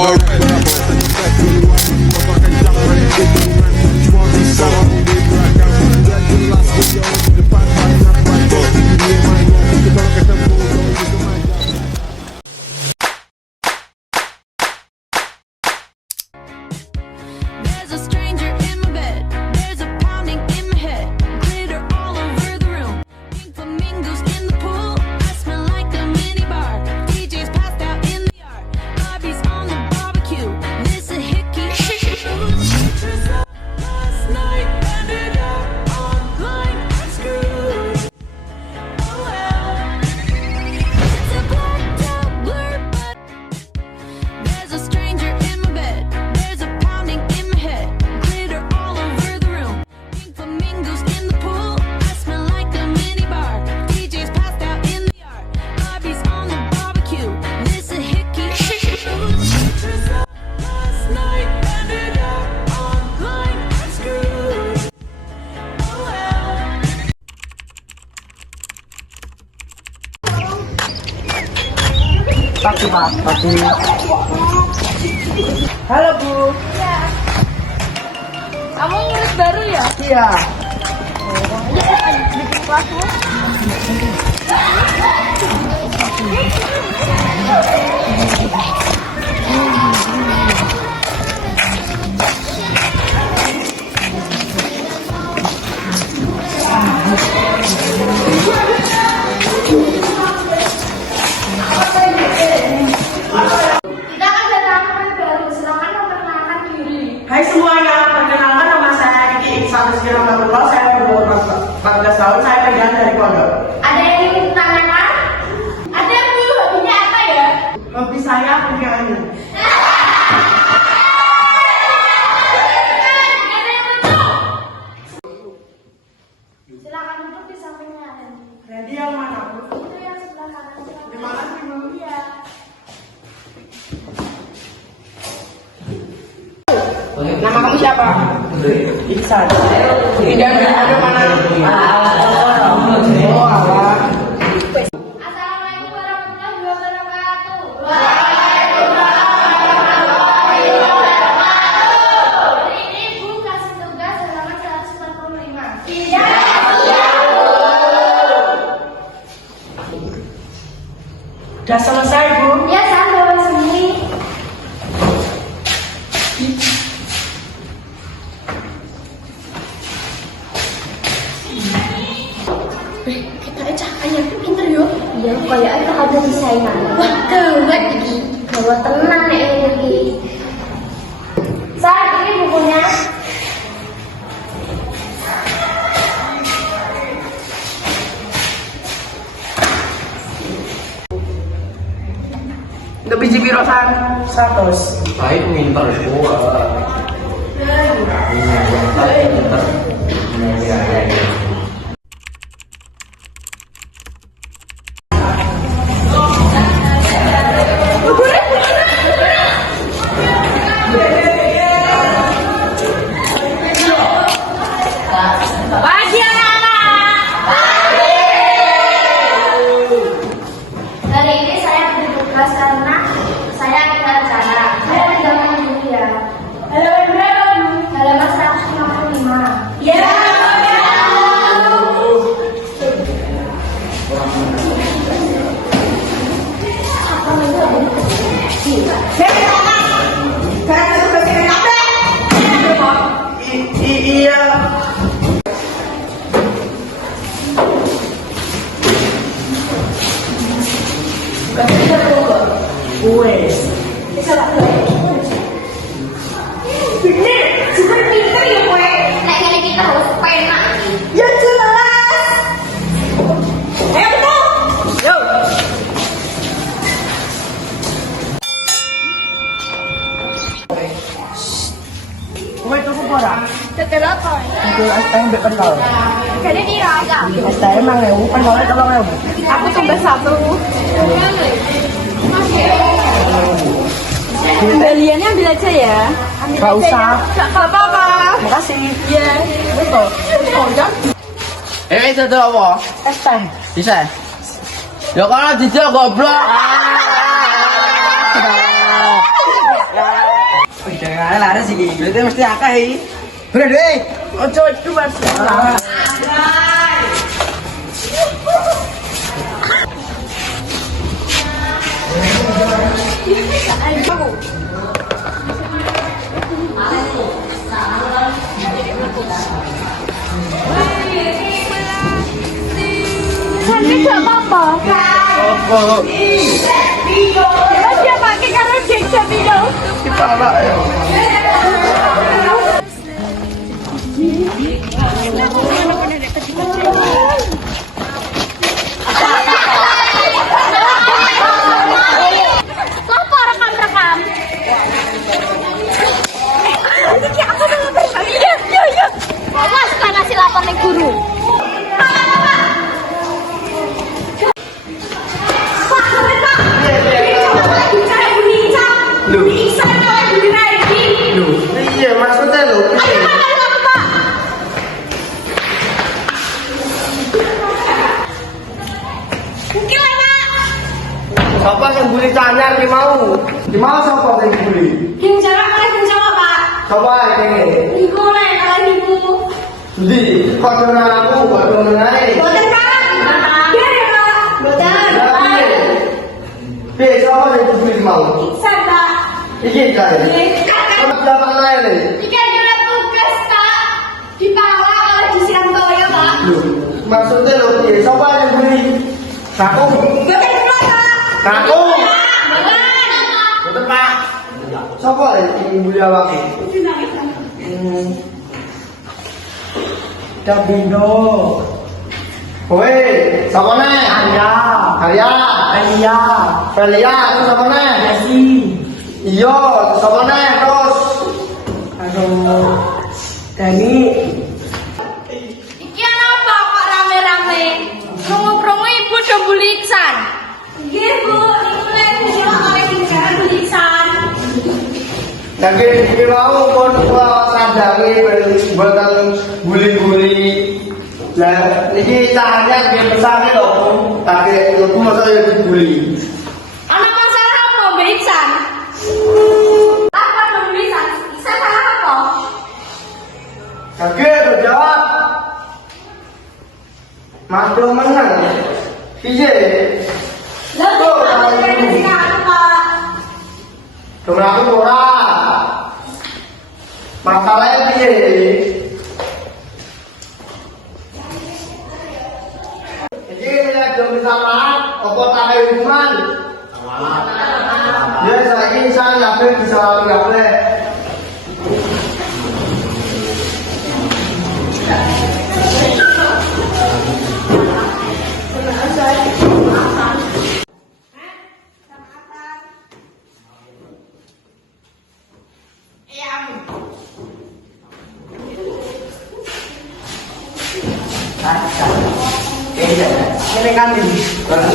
There's a stranger in my bed. There's a pounding in my head. Glitter all over the room. Pink flamingos in the pool. I smell like a mini bar. DJ's passed out in the yard. Bobby's on the barbecue. This a hickey. Last night ended up online. I'm screwed. Oh well. It's a blacked out blur, but there's a stranger in my bed. There's a pounding in my head. Glitter all over the room. Pink flamingos in the pool. I smell like a mini bar. DJ's passed out in the yard. Bobby's on the barbecue. This a hickey. Last night ended up online. I'm screwed. Oh well. Taksi Pak, taksi. Halo Bu. Kamu ngurus baru ya? Iya. Bikin kelasmu? Kita akan datang ke baru, silakan memperkenalkan diri. Hai semuanya, perkenalkan nama saya Iki Iksan Rizky Rahmatullah. Saya berumur 14 tahun. Saya pindahan dari pondok. Ada yang ingin ditanyakan? Ada Bu, hobinya apa ya? Hobi saya bernyanyi. Ada yang lucu? Silakan duduk di sampingnya Randy. Randy yang mana Bu? Itu yang sebelah kanan. Silakan. Terima kasih Bu. Iya. Nama kamu siapa? Iksan. Tidak ada mana? Oh Allah. Assalamualaikum warahmatullahi wabarakatuh. Hari ini Bu kasih tugas halaman 145. Iya. Sudah selesai Bu? Ya, saya bawa sini. Kita aja ayah pinter yo. Iya, kayak ada desainer. Wah, gawat iki. Gawat tenan nek iki. Saat ini bukunya. Untuk biji birosan 100. Baik minter semua. Pagi anak-anak. Hari ini saya bertugas karena saya ada acara. Saya tidak mau dulu ya. Halaman berapa, Bu? Halaman 155. Ya. Iya. Wes. Bener, super pinter ya kowe. Nek ngene kita harus penak. Ya jelas. Ayo betul. Yo. Kowe tuku ora? Tetel apa? Itu STM mbek pentol. Jadi diraga. STM 1000, pentolnya 3000. Aku tugas 1. Kembaliannya ambil aja ya. Gak usah. Gak apa-apa. Makasih. Iya. Betul. Itu tuh apa? STM. Bisa? Ya kalau dijak goblok. laris iki. Berarti mesti akeh iki. Bener deh. Ojo itu mas. Cantik gak apa-apa. Apa? Mas dia pakai karena cek video. Kepala ya. Lapor rekam-rekam. Ini aku udah lapor. Iya. Awas kan ngasih lapor nih guru. Iya, maksudnya lho. Siapa yang bully Canyar ki mau? Ki mau siapa yang bully? Coba ini. Jadi, kok dengan aku, kok dengan ae. Siapa yang bully mau? Iki kan. Siapa lain nih? Maksudnya lho, siapa yang bully? Aku. Aku. Betul Pak. Siapa yang bully awak? Dabindo. Woi, siapa nih? Arya. Felia, itu siapa nih? Iya, siapa nih? Terus. Aduh. Dani. Iki apa kok rame-rame? Promo-promo ibu udah buliksan. Nggih, Bu. Niku lek bisa oleh bicara buliksan. Jadi ini mau pun sadangi buatan bully-bully. Lah, ini caranya biar besar loh. Pakai lebu masa ya dibully. Anak masalah apa buliksan? Apa buliksan? Salah apa? Kaget jawab. Mas belum menang. Iya. Lebih apa dari apa? Cuma aku ora. Masalahnya piye? Jadi nek belum bisa maaf, apa tak ada hukuman? Ya saiki saya yakin bisa boleh. Ini kan ini. Barang